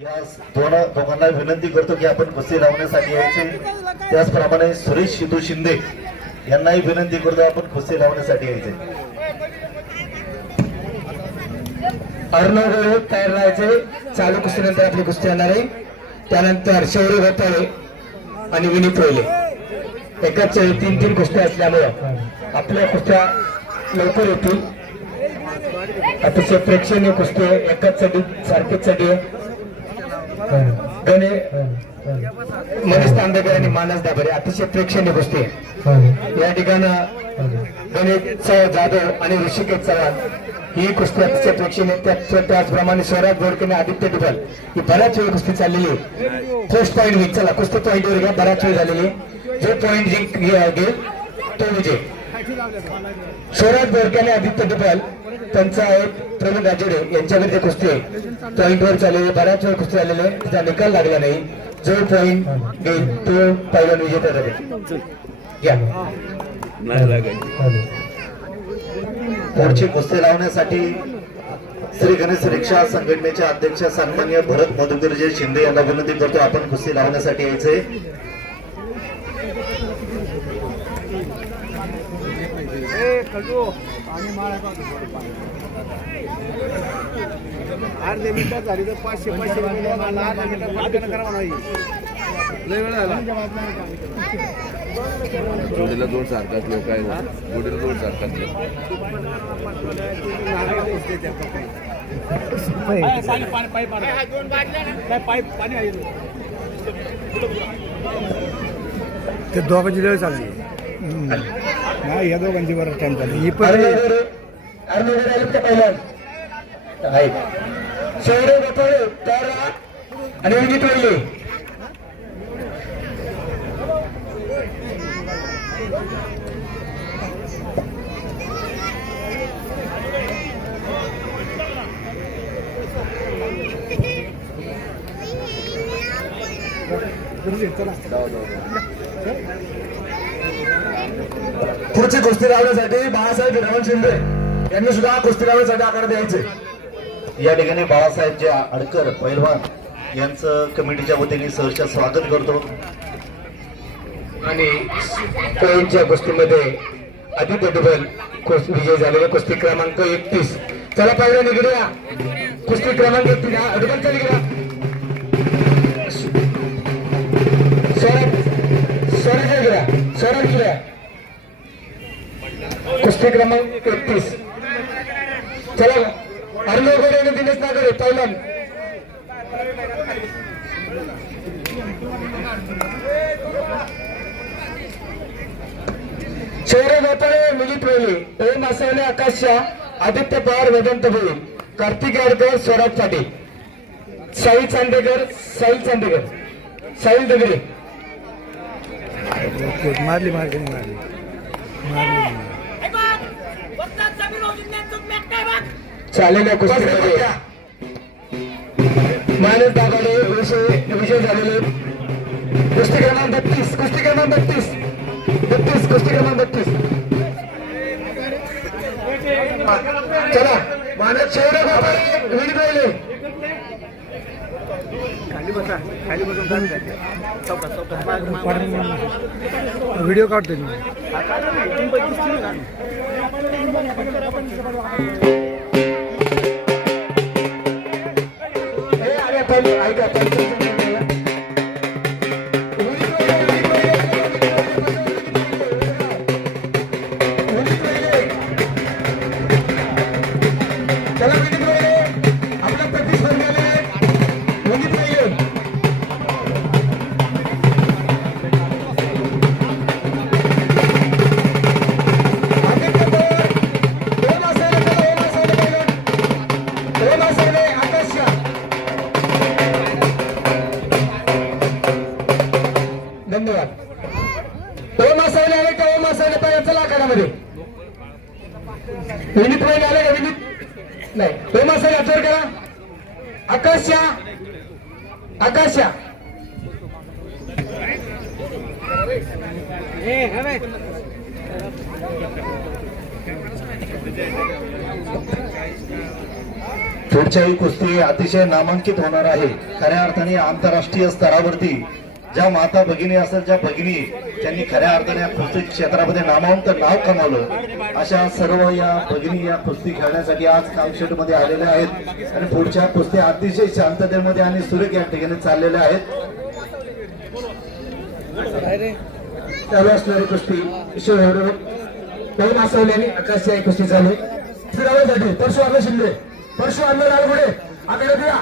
या दोन दोघांना विनंती करतो की आपण कुस्ती लावण्यासाठी यायचे. त्याचप्रमाणे सुरेश शितू शिंदे यांनाही विनंती करतो आपण कुस्ती लावण्यासाठी यायचे. अर्णव गोळे तयार राहायचे. चालू कुस्तीनंतर आपली कुस्ती येणार आहे त्यानंतर शौर्य घोटाळे आणि विनीत रोहिले एकाच वेळी तीन तीन कुस्त्या असल्यामुळं आपल्या कुस्त्या लवकर येतील. अतिशय प्रेक्षणीय कुस्ती आहे. एकाच चढी सारखीच चढी आहे. गणे मनीष तांबेकर आणि मानस दाबरे अतिशय प्रेक्षणीय गोष्टी आहे या ठिकाणं गणेश जाधव आणि ऋषिकेश चव्हाण ही कुस्ती अतिशय प्रेक्षणीय त्याचप्रमाणे स्वराज बोडके आणि आदित्य डुबल ही बऱ्याच वेळ कुस्ती चाललेली आहे फर्स्ट पॉईंट घेईल चला कुस्ती पॉईंटवर घ्या बऱ्याच वेळ झालेली जो पॉईंट जिंक घे- घेईल तो विजय. स्वराज आणि आदित्य दुबल त्यांचा एक प्रवीण राजेडे यांच्याकडे कुस्ती आहे. पॉईंट वर चाललेले बऱ्याच वेळ कुस्ती आहे. त्याचा निकाल लागला नाही. जो पॉईंट घेईल तो पहिला विजेता घ्या पुढची कुस्ती लावण्यासाठी श्री गणेश रिक्षा संघटनेचे अध्यक्ष सन्मान्य भरत मधुकरजी शिंदे यांना विनंती करतो. आपण कुस्ती लावण्यासाठी यायचे अर्धे मिनिटात झाली तर पाचशे पाचशे रुपये अर्ध्या मिनिटात करा म्हणा ही. लय वेळ झाला. जोडीला दोन सारखाच लोक आहेत. जोडीला दोन सारखाच लोक ते दोघांची वेळ चालली. नाही या दोघांची बरं टाइम चालली ही पण शौर्य गोपाळे आणि विजित वहिले पुढची कुस्ती लावण्यासाठी बाळासाहेब विरावण शिंदे यांनी सुद्धा कुस्ती लावण्यासाठी आकडे द्यायचे. या ठिकाणी बाळासाहेब जे अडकर पैलवान यांचं कमिटीच्या वतीने सहर्ष स्वागत करतो. आणि कोळींच्या कुस्तीमध्ये आदित्य डुबल कुस- विजय झालेले कुस्ती क्रमांक एकतीस. चला पहिल्या निघूया. कुस्ती क्रमांक एकतीस. हा डुबलचा निघूया. स्वराज स्वराज निघूया. सरळ फिरा कुस्ती क्रमांक एकतीस. चला अर्णव गोरे दिनेश नागरे पहिला शौर्य गोपाळे मिलित वेली ओम असावले आकाश आदित्य पवार वदंत होईल कार्तिक याडकर स्वराज पाटील. साई चांदेकर साई चांदेकर. साहिल दगडे. मारली मारली मारली. मारली चाललेल्या कुस्तीमध्ये. मानस दाभाडे विषय विजय झालेले. कुस्ती क्रमांक बत्तीस कुस्ती क्रमांक बत्तीस बत्तीस कुस्ती क्रमांक बत्तीस चला. मानस गोपाळे विनित वेली खाली बसा खाली बसून काम द्या. चौकात व्हिडिओ काढतो मी हे अरे पहिले ऐका पहिले. असायला पाहिजे चला आखाड्यामध्ये. विनीत वैल आले का विनीत? नाही. ओम असायला हातवर करा. आकाशा आकाशा आकाश शाह पुढच्याही कुस्ती अतिशय नामांकित होणार आहे. खऱ्या अर्थाने आंतरराष्ट्रीय स्तरावरती ज्या माता भगिनी असेल ज्या भगिनी त्यांनी खऱ्या अर्थाने या कुस्ती क्षेत्रामध्ये नामावंत नाव कमावलं अशा सर्व या भगिनी या कुस्ती खेळण्यासाठी आज कामशेटमध्ये आलेल्या आहेत. आणि पुढच्या कुस्ती अतिशय शांततेमध्ये आणि सुरेख या ठिकाणी चाललेल्या आहेत. चालू असणारी कुस्ती शिवराव भाऊ मासवल्याने आकाशी आहे कुस्ती चालू फिरावण्यासाठी परशु आणलं शिंदे परशु आणलं लालगुडे पुढे आकडे फिरा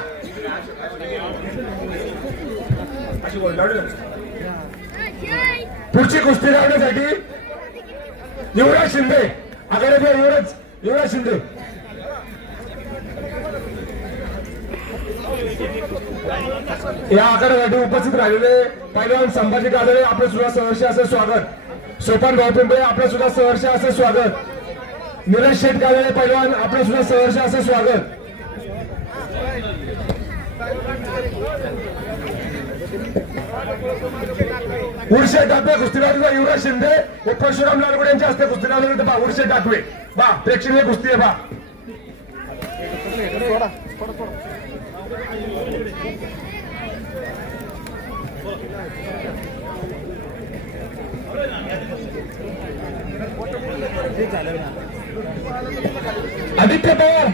पुढची कुस्ती लावण्यासाठी युवराज शिंदे. आघाडी युवराज युवराज शिंदे. या आकारासाठी उपस्थित राहिलेले पहिल्या संभाजी कादळे आपलं सुद्धा सहर्ष असे स्वागत. सोपान भाऊपिंपळे आपलं सुद्धा सहर्ष असे स्वागत. निरज शेठ कादळे पहिलवान आपलं सुद्धा सहर्ष असे स्वागत. उर्षे डाकवे कुस्तीलावरीचा युवराज शिंदे. हे परशुराम लालगुड यांच्या हस्ते कुस्तीलावरी बा उर्षे डाकवे. बा प्रेक्षणीय कुस्ती आहे बा आदित्य पवार.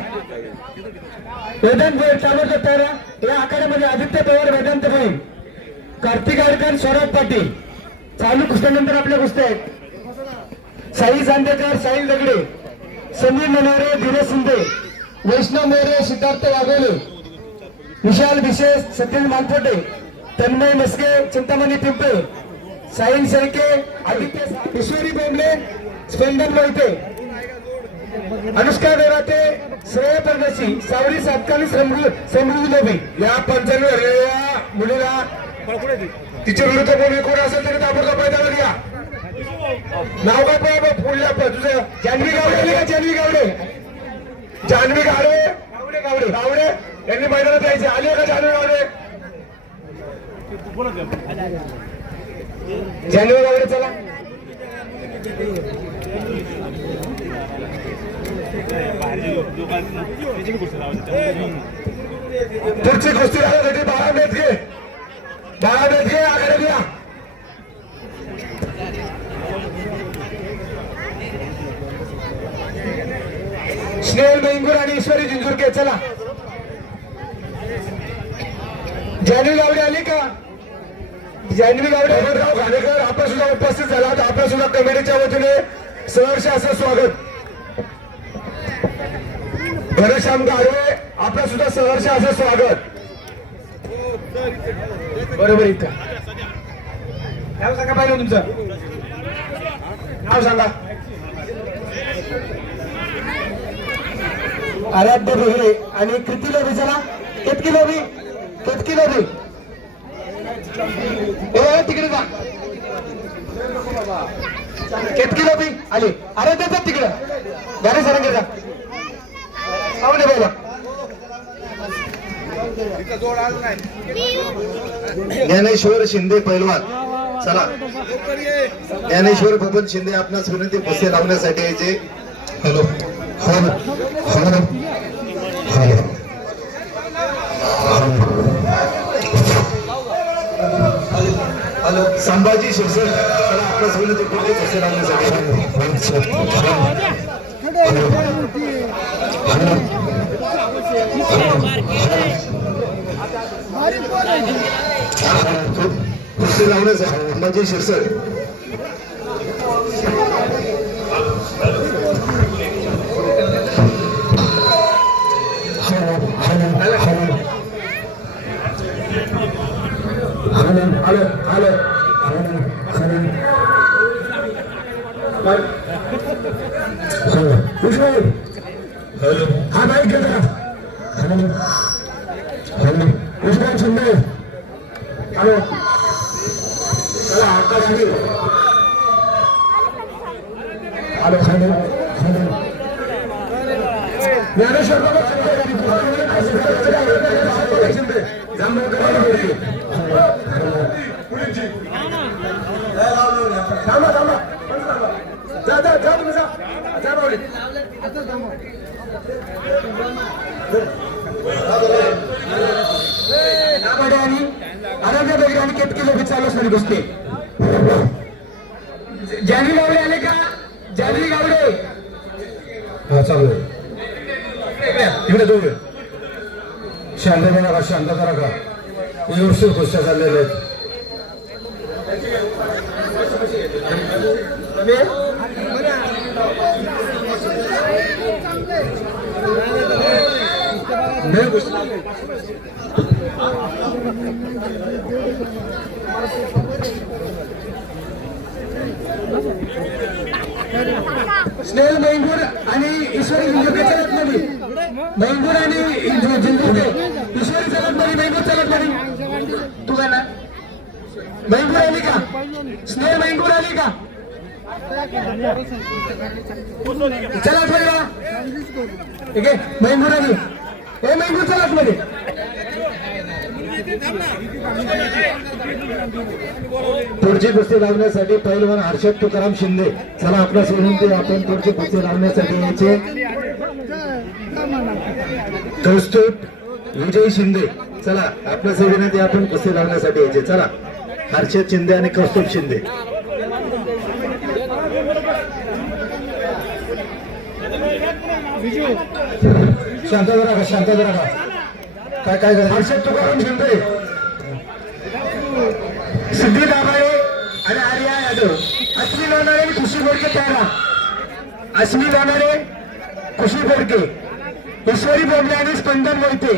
वेदांत चालवतो तर या आखाड्यामध्ये आदित्य पवार वेदांत भाई कार्तिक आरकर सौरभ पाटील. चालू कुस्त्यानंतर आपल्या कुस्त्या आहेत. साई चांदेकर साहिल दगडे. समीर मनोरे धीरज शिंदे. वैष्णव मोरे सिद्धार्थ वाघोले. विशाल विशेष सत्यन मालपोटे तन्मय मस्के चिंतामणी पिंपळे साहिल सरके आदित्य ईश्वरी बोंबले स्पंदन मोहिते अनुष्का देवाते श्रेय परदेशी सावरी सातकाली समृद्धी लोभी. या पंचाण्णव मुलीला तिच्या विरुद्ध कोणी कोण असेल तरी ताबडतोब मैदानात घ्या नाव काय पण पुढल्या तुझं जान्हवी गावडे आली का जान्हवी गावडे? जान्हवी गावडे? गावडे गावडे. गावडे? यांनी मैदानात यायचे आले का जान्हवी गावडे? जान्हवी गावडे चला. पुढची कुस्ती बारा बाळा घे. बाळा मेथगे आकडे या स्नेहल मेंगूर आणि ईश्वरी जिंजुरके चला जान्हवी गावडे आली का जान्हवी गावडे अमरराव घाणेकर आपण सुद्धा उपस्थित झाला आपल्या सुद्धा कमिटीच्या वतीने सहर्ष असं स्वागत घनश्याम गाडवे आपलं सुद्धा सहर्ष असं स्वागत. बरोबर इतका नाव सांगा पाहिजे तुमचं. नाव सांगा. आराध्य बेहरे आणि कृती लोभी चला कितकी लोभी? कितकी लोभी? ए तिकडे जा. कितकी लोभी? आली. आराध्याचा तिकडं. गाडी सरंगे जा. आवडे बोला ज्ञानेश्वर शिंदे पैलवान. चला. ज्ञानेश्वर बबन शिंदे आपणास विनंती कुस्ती लावण्यासाठी यायचे hello. Hello. Hello. Hello. Hello. Sambhaji Shirsat चला आपणास विनंती कुस्ती कुस्ती लावण्यासाठी कुस्ती लावण्यासाठी संभाजी शिरसट आलं आलं आलं विष्णू थांबा थांबा. पण थांबा. जा जा जा तुम्ही जा. आणि आरोग्य चालू असणारी गोष्टी जानवी गावडे आले का? जानवी गावडे. हा चालू आहे. इकडे दोघे. शांत जरा का शांत करा का? व्यवस्थित गोष्टी चाललेल्या आहेत. स्नेहल मैंगूर आणि ईश्वरी जिंजुके चलत मध्ये मैंगूर आणि इंजु- ईश्वरी चलत मध्ये मैंगूर चलत मध्ये तू काय ना? मैंगूर आली का? स्नेहल मैंगूर आली का? चला मध्ये ठीक आहे मैंगूर आली. हे मेंदू चलत मध्ये पुढची कुस्ती लावण्यासाठी पैलवान हर्षद तुकाराम शिंदे. चला आपल्यास विनंती आपण पुढची कुस्ती लावण्यासाठी यायचे. कौस्तुभ विजय शिंदे. चला आपल्यास विनंती आपण कुस्ती लावण्यासाठी यायचे. चला हर्षद शिंदे आणि कौस्तुभ शिंदे. शांतता नका शांतता नका काय काय हर्षद तुकाराम शिंदे. सिद्धी दाभाळे आणि आर्या यादव. अश्विन लोणारे आणि खुशी बोडके तयारा अश्विन लोणारे खुशी बोडके ईश्वरी बोबले आणि स्पंदन मोहिते.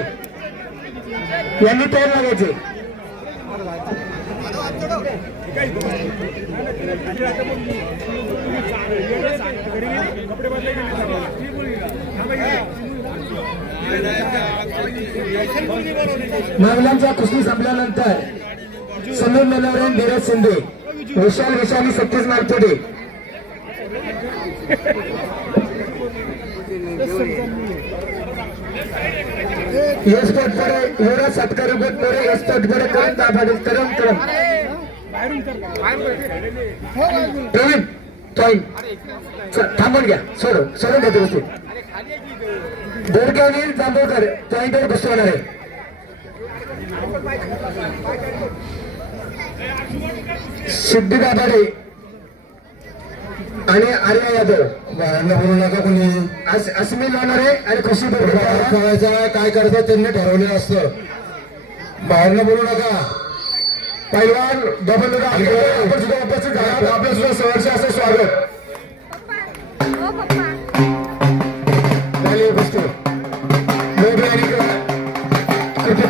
यांनी तयार लागायचे. महिलांच्या कुस्ती संपल्यानंतर समीर मनोहरन धीरज शिंदे विशाल विशाली सत्तीस मालपुडे यश तटपडे युवराज सत्कार पोरे यश तटपडे करून दाभाडे करम करम प्रवीण टॉईन थांबून घ्या. सोडून सोडून घेतो गोष्टी आणि जांभूळकर कुस्ती होणार आहे. सिद्धी दाभाडे आणि आर्या यादव. बाहेरनं बोलू नका कोणी. अस- अस्मी लोणारे आणि खुशी बोरके काय करायचं आहे, काय करायचं त्यांनी ठरवलेलं असतं. बाहेरनं बोलू नका. पैलवान डबल आपण सुद्धा उपस्थित झाला आपलं सुद्धा सहर्ष असं स्वागत. झाली गोष्ट मोदी आणि कृती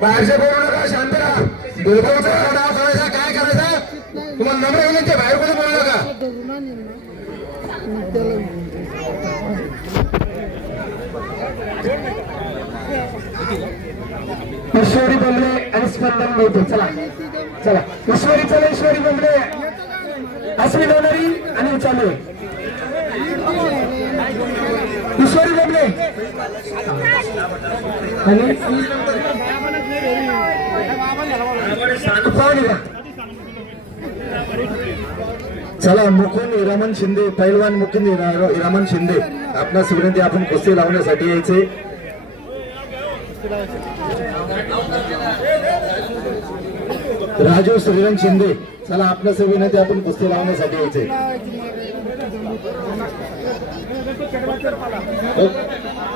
बाहेरचे बोलू नका शांत राहा. दुर्गावचं नाव करायचा काय करायचा? तुम्हाला नम्र विनंती आहे, बाहेर कोणी बोलू नका. ईश्वरी बोंबले आणि स्पंदन बोलतो चला चला. ईश्वरी चला ईश्वरी बोंबले. अस्मी लोणारी आणि चालू ईश्वरी बोंबले. आणि? चला मुकुंद हिरामन शिंदे पैलवान मुकुंद हिरामन शिंदे. आपणास विनंती आपण कुस्ती लावण्यासाठी यायचे. राजू श्रीरंग शिंदे. चला आपणास विनंती आपण कुस्ती लावण्यासाठी यायचे. हो,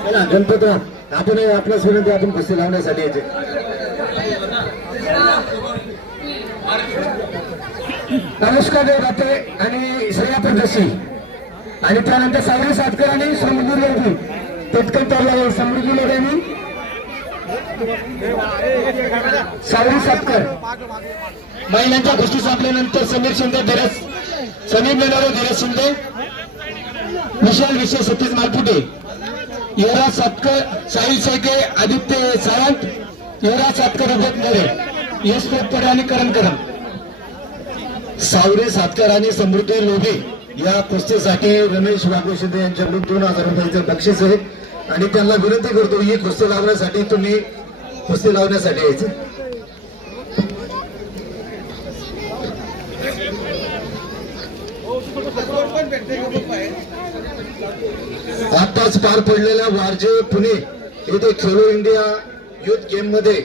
चला गणपतराव आपण आपणास विनंती आपण कुस्ती लावण्यासाठी यायचे. नमस्कार देवराते आणि श्रेया प्रदर्शी आणि त्यानंतर सावरी सातकर आणि समृद्धी लोधी तितकं तर समृद्धी लोधी आणि सावरी सातकर. महिलांच्या गोष्टी संपल्यानंतर समीर शिंदे धीरज समीर मेलारो धीरज शिंदे. विशाल विशेष सतीश मालपुटे युवराज सातकर साहिल शेके आदित्य सावंत. युवराज सातकर उभत मोरे. यश तोडपडे आणि करण करण सावरे सातकर आणि समृद्धी लोभे या कुस्तीसाठी रमेश वाघू शिंदे यांच्याकडून दोन हजार रुपयाचं बक्षीस आहे. आणि त्यांना विनंती करतो ही कुस्ती लावण्यासाठी तुम्ही कुस्ती लावण्यासाठी यायचं. आताच पार पडलेल्या वारजे पुणे येथे खेलो इंडिया युथ गेममध्ये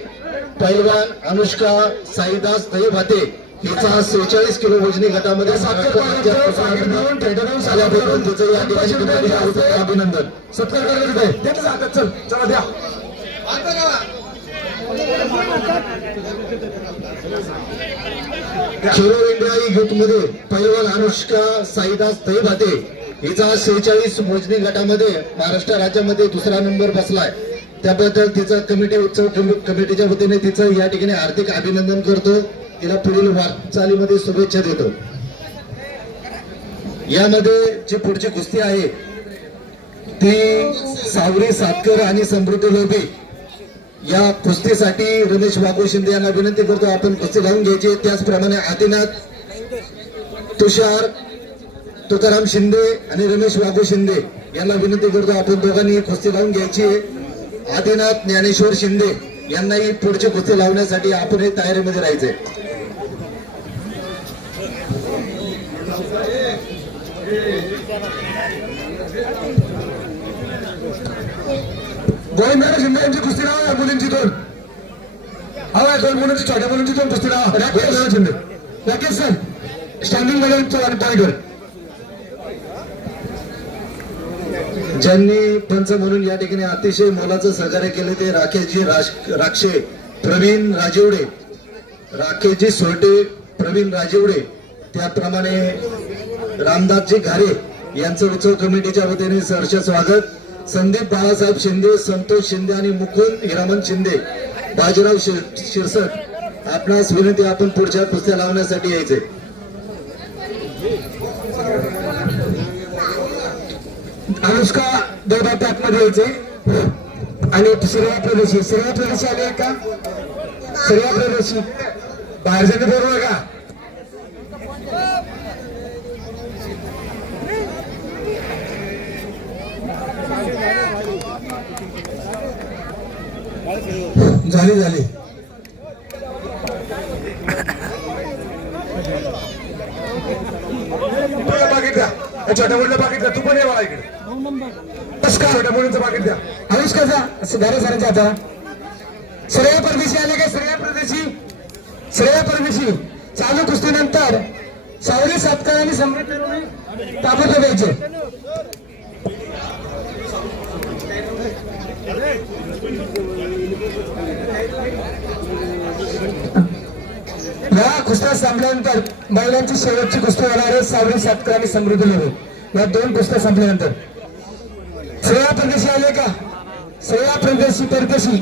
पैलवान अनुष्का साईदास दहीभाते हिचा सेहेचाळीस किलो वजनी गटामध्ये अभिनंदन. सत्कार चल चला द्या. खेलो इंडिया युथमध्ये पैलवान अनुष्का साईदास दहीभाते हिचा सेहेचाळीस मोजणी गटामध्ये महाराष्ट्र राज्यामध्ये दुसरा नंबर बसलाय. त्याबद्दल तिचं कमिटी उत्सव कमि- कमिटीच्या वतीने तिचं या ठिकाणी हार्दिक अभिनंदन करतो. तिला पुढील वाटचालीमध्ये शुभेच्छा देतो. यामध्ये जी पुढची कुस्ती आहे ती सावरी सातकर आणि समृद्धी लोभी या कुस्तीसाठी रमेश बाबू शिंदे यांना विनंती करतो आपण कुस्ती लावून घ्यायची. त्याचप्रमाणे आदिनाथ तुषार तुकाराम शिंदे आणि रमेश बाबू शिंदे यांना विनंती करतो आपण दोघांनी कुस्ती लावून घ्यायची. आदिनाथ ज्ञानेश्वर शिंदे यांनाही पुढची कुस्ती लावण्यासाठी आपणही तयारीमध्ये राहायचंय. गोविंदा शिंदे यांची कुस्ती लावा या मुलींची दोन हवा दोन मुलींची छोट्या मुलींची दोन कुस्ती लावा गोविंदा शिंदे राकेश सर स्टँडिंगमध्ये पॉईंटवर ज्यांनी पंच म्हणून या ठिकाणी अतिशय मोलाचं सहकार्य केले ते राकेशजी राक्षे प्रवीण राजेवडे. राकेशजी सोरटे प्रवीण राजेवडे. त्याचप्रमाणे रामदासजी घारे यांचं उत्सव कमिटीच्या वतीने सहर्ष स्वागत. संदीप बाळासाहेब शिंदे संतोष शिंदे आणि मुकुंद हिरामन शिंदे बाजीराव शिरसट आपणास विनंती आपण पुढच्या पुस्त्या लावण्यासाठी यायचे. अनुष्का दोघा पॅकमध्ये यायचे. आणि श्रेया प्रदेशी श्रेया प्रदेशी आले का? श्रेया प्रदेशी बाहेर जाणे बरोबर का? झाली झाली. पहिलं पाकिट द्या या छोट्या तू पण ये मला इकडे. बस का? छोट्या मुलीचं पाकिट द्या अनुष्काचा असं घरे सरांच्या आता श्रेया परदेशी आले का श्रेया परदेशी. श्रेया परदेशी. चालू कुस्तीनंतर सावली सातकर आणि समृद्धी ताबडतोब यायचे. या कुस्त्या संपल्यानंतर महिलांची शेवटची कुस्ती होणार आहे. सावरी सातकर आणि समृद्धी लोहे या दोन कुस्त्या संपल्यानंतर. श्रेया परदेशी आले का? श्रेया परदेशी परदेशी.